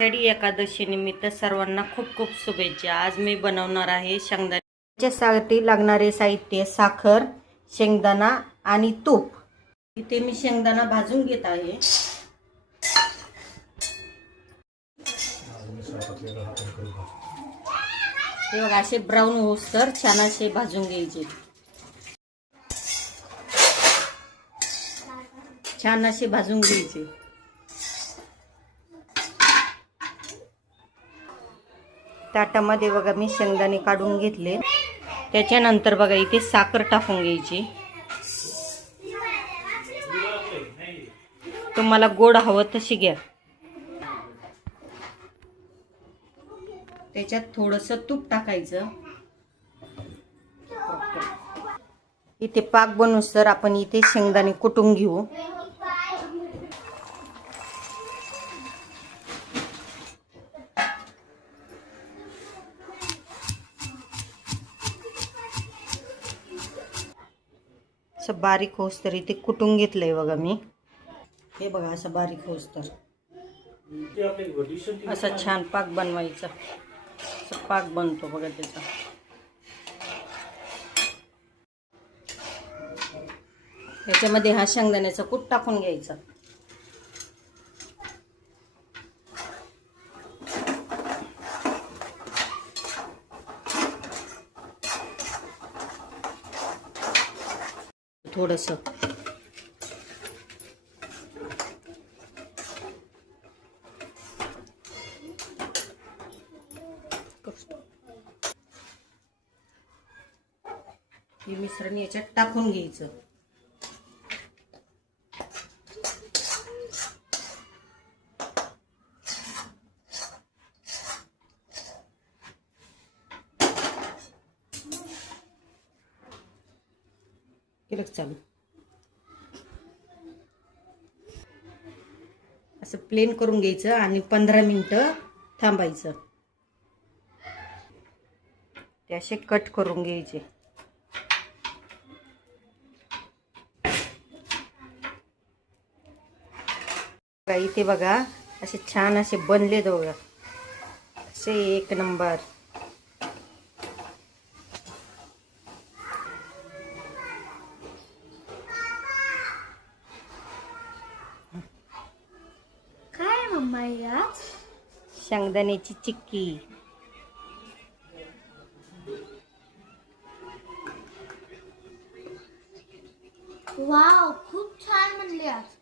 आषाढी एकादशी निमित्त सर्वांना खूप खूप शुभेच्छा। आज मी बनवणार आहे शेंगदाणे। त्याच्यासाठी लागणारे साहित्य साखर, शेंगदाणा आणि तूप। इथे मी शेंगदाणा भाजून घेत आहे। हे बघा असे ब्राऊन होऊस्तर छान असे भाजून घ्यायचे। छान असे भाजून घ्यायचे। ताटामध्ये बघा मी शेंगदाणे काढून घेतले। त्याच्यानंतर बघा इथे साखर टाकून घ्यायची। तुम्हाला गोड हवं तशी घ्या। त्याच्यात थोडंसं तूप टाकायचं। इथे पाक बनवूस्तर आपण इथे शेंगदाणे कुटून घेऊ। असं बारीक होऊस्तर इथे कुटून घेतलंय बघा मी। हे बघा असं बारीक होऊस्तर असा छान पाक बनवायचा। असं पाक बनतो बघा त्याचा। त्याच्यामध्ये हा शेंगदाण्याचा कूट टाकून घ्यायचा। थोडंसं हे मिश्रण याच्यात टाकून घ्यायचं। केलं चालू असं प्लेन करून घ्यायचं आणि 15 मिनिटं थांबायचं। ते असे कट करून घ्यायचे। इथे बघा असे छान असे बनले बघा असे एक नंबर। काय मम्मा यात? शेंगदाण्याची चिक्की। वाव, खूप छान बनली आज।